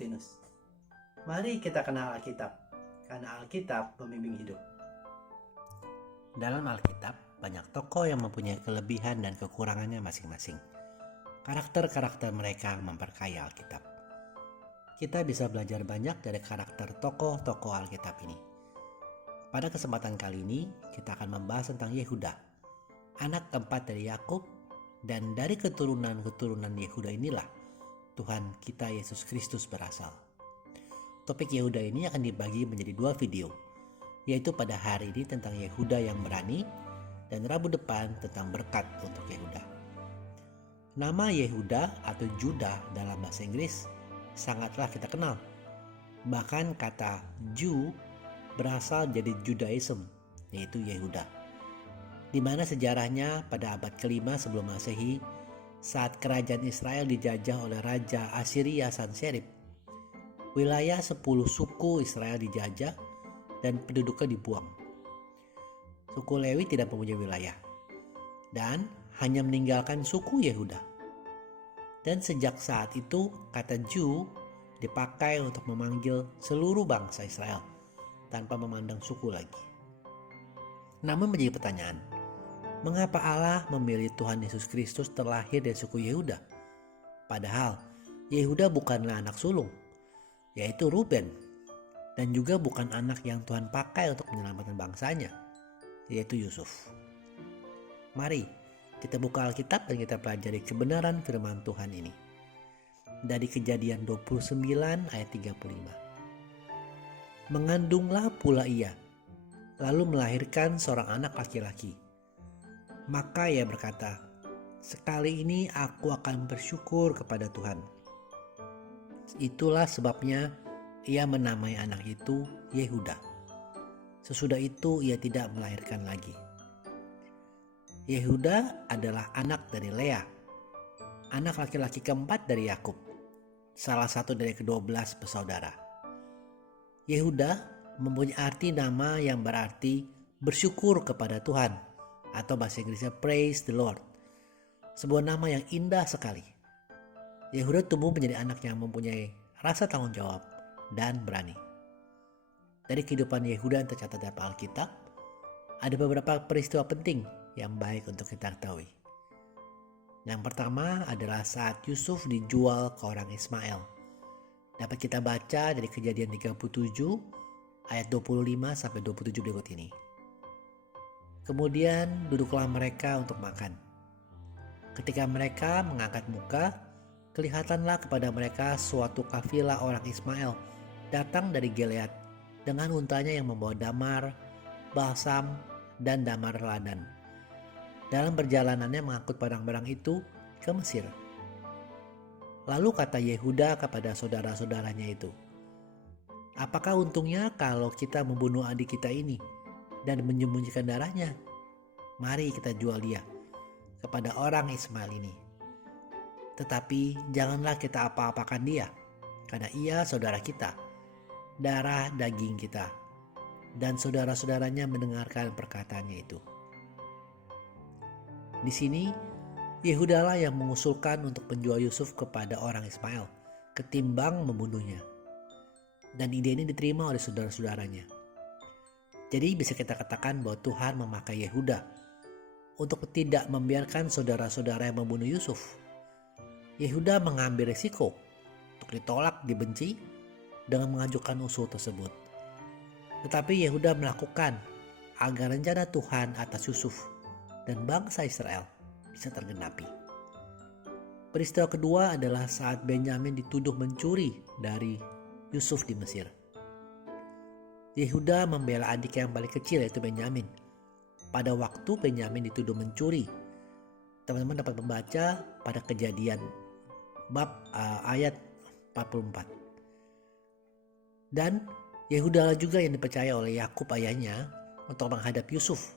Agustinus. Mari kita kenal Alkitab, karena Alkitab pembimbing hidup. Dalam Alkitab, banyak tokoh yang mempunyai kelebihan dan kekurangannya masing-masing. Karakter-karakter mereka memperkaya Alkitab. Kita bisa belajar banyak dari karakter tokoh-tokoh Alkitab ini. Pada kesempatan kali ini, kita akan membahas tentang Yehuda, anak keempat dari Yakub, dan dari keturunan-keturunan Yehuda inilah Tuhan kita Yesus Kristus berasal. Topik Yehuda ini akan dibagi menjadi 2 video, yaitu pada hari ini tentang Yehuda yang berani, dan Rabu depan tentang berkat untuk Yehuda. Nama Yehuda atau Juda dalam bahasa Inggris sangatlah kita kenal. Bahkan kata Jew berasal dari Judaism, yaitu Yehuda, di mana sejarahnya pada abad ke-5 sebelum Masehi, saat kerajaan Israel dijajah oleh Raja Assyria Sanherib. Wilayah 10 suku Israel dijajah dan penduduknya dibuang. Suku Lewi tidak mempunyai wilayah dan hanya meninggalkan suku Yehuda. Dan sejak saat itu kata Jew dipakai untuk memanggil seluruh bangsa Israel tanpa memandang suku lagi. Namun menjadi pertanyaan, mengapa Allah memilih Tuhan Yesus Kristus terlahir dari suku Yehuda? Padahal Yehuda bukanlah anak sulung, yaitu Ruben, dan juga bukan anak yang Tuhan pakai untuk menyelamatkan bangsanya, yaitu Yusuf. Mari kita buka Alkitab dan kita pelajari kebenaran firman Tuhan ini. Dari Kejadian 29 ayat 35. Mengandunglah pula ia, lalu melahirkan seorang anak laki-laki. Maka ia berkata, sekali ini aku akan bersyukur kepada Tuhan. Itulah sebabnya ia menamai anak itu Yehuda. Sesudah itu ia tidak melahirkan lagi. Yehuda adalah anak dari Lea, anak laki-laki keempat dari Yakub, salah satu dari ke-12 bersaudara. Yehuda mempunyai arti nama yang berarti bersyukur kepada Tuhan, atau bahasa Inggrisnya praise the Lord. Sebuah nama yang indah sekali. Yehuda tumbuh menjadi anak yang mempunyai rasa tanggung jawab dan berani. Dari kehidupan Yehuda yang tercatat dalam Alkitab, ada beberapa peristiwa penting yang baik untuk kita ketahui. Yang pertama adalah saat Yusuf dijual ke orang Ismail. Dapat kita baca dari Kejadian 37 ayat 25 sampai 27 berikut ini. Kemudian duduklah mereka untuk makan. Ketika mereka mengangkat muka, kelihatanlah kepada mereka suatu kafilah orang Ismail datang dari Gilead dengan untanya yang membawa damar, balsam, dan damar ladan. Dalam perjalanannya mengangkut barang-barang itu ke Mesir. Lalu kata Yehuda kepada saudara-saudaranya itu, apakah untungnya kalau kita membunuh adik kita ini dan menyembunyikan darahnya? Mari kita jual dia kepada orang Ismail ini. Tetapi janganlah kita apa-apakan dia, karena ia saudara kita, darah daging kita. Dan saudara-saudaranya mendengarkan perkataannya itu. Di sini Yehudalah yang mengusulkan untuk menjual Yusuf kepada orang Ismail ketimbang membunuhnya. Dan ide ini diterima oleh saudara-saudaranya. Jadi bisa kita katakan bahwa Tuhan memakai Yehuda untuk tidak membiarkan saudara-saudara yang membunuh Yusuf. Yehuda mengambil risiko untuk ditolak, dibenci dengan mengajukan usul tersebut. Tetapi Yehuda melakukan agar rencana Tuhan atas Yusuf dan bangsa Israel bisa tergenapi. Peristiwa kedua adalah saat Benyamin dituduh mencuri dari Yusuf di Mesir. Yehuda membela adik yang paling kecil yaitu Benyamin. Pada waktu Benyamin dituduh mencuri, teman-teman dapat membaca pada Kejadian bab ayat 44. Dan Yehuda juga yang dipercaya oleh Yakub ayahnya untuk menghadap Yusuf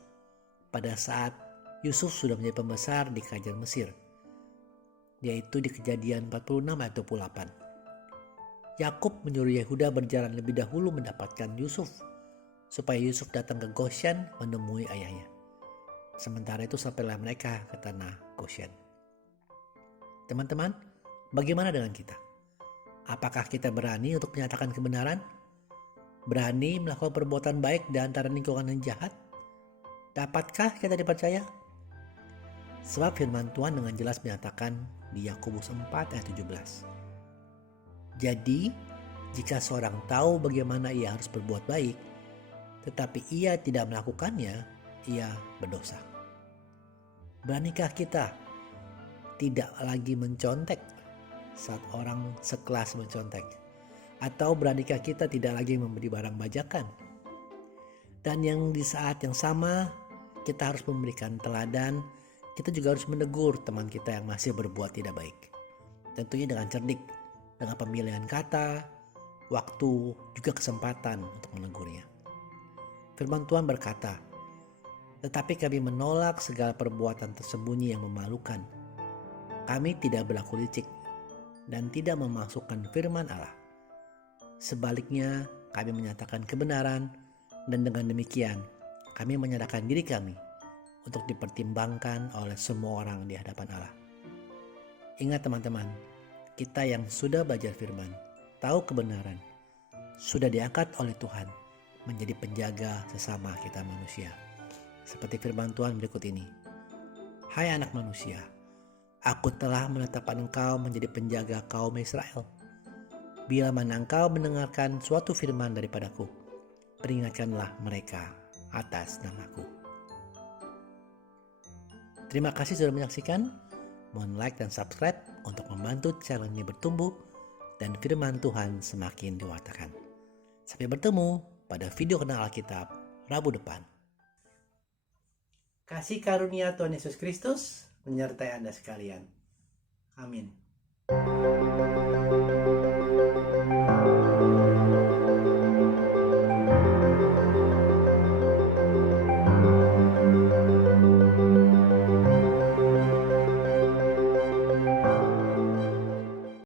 pada saat Yusuf sudah menjadi pembesar di kerajaan Mesir, yaitu di Kejadian 46 ayat 28. Yakub menyuruh Yehuda berjalan lebih dahulu mendapatkan Yusuf, supaya Yusuf datang ke Goshen menemui ayahnya. Sementara itu sampailah mereka ke tanah Goshen. Teman-teman, bagaimana dengan kita? Apakah kita berani untuk menyatakan kebenaran? Berani melakukan perbuatan baik di antara lingkungan yang jahat? Dapatkah kita dipercaya? Sebab firman Tuhan dengan jelas menyatakan di Yakobus 4 ayat 17. Jadi, jika seorang tahu bagaimana ia harus berbuat baik, tetapi ia tidak melakukannya, ia berdosa. Beranikah kita tidak lagi mencontek saat orang sekelas mencontek? Atau beranikah kita tidak lagi memberi barang bajakan? Dan yang di saat yang sama kita harus memberikan teladan, kita juga harus menegur teman kita yang masih berbuat tidak baik. Tentunya dengan cerdik, dengan pemilihan kata, waktu, juga kesempatan untuk menegurnya. Firman Tuhan berkata, tetapi kami menolak segala perbuatan tersembunyi yang memalukan. Kami tidak berlaku licik dan tidak memasukkan firman Allah. Sebaliknya, kami menyatakan kebenaran dan dengan demikian kami menyerahkan diri kami untuk dipertimbangkan oleh semua orang di hadapan Allah. Ingat teman-teman, kita yang sudah belajar firman, tahu kebenaran, sudah diangkat oleh Tuhan menjadi penjaga sesama kita manusia. Seperti firman Tuhan berikut ini. Hai anak manusia, aku telah menetapkan engkau menjadi penjaga kaum Israel. Bila mana engkau mendengarkan suatu firman daripadaku, peringatkanlah mereka atas namaku. Terima kasih sudah menyaksikan. Mohon like dan subscribe untuk membantu channel ini bertumbuh dan firman Tuhan semakin diwartakan. Sampai bertemu pada video Kenal Alkitab Rabu depan. Kasih karunia Tuhan Yesus Kristus menyertai Anda sekalian. Amin.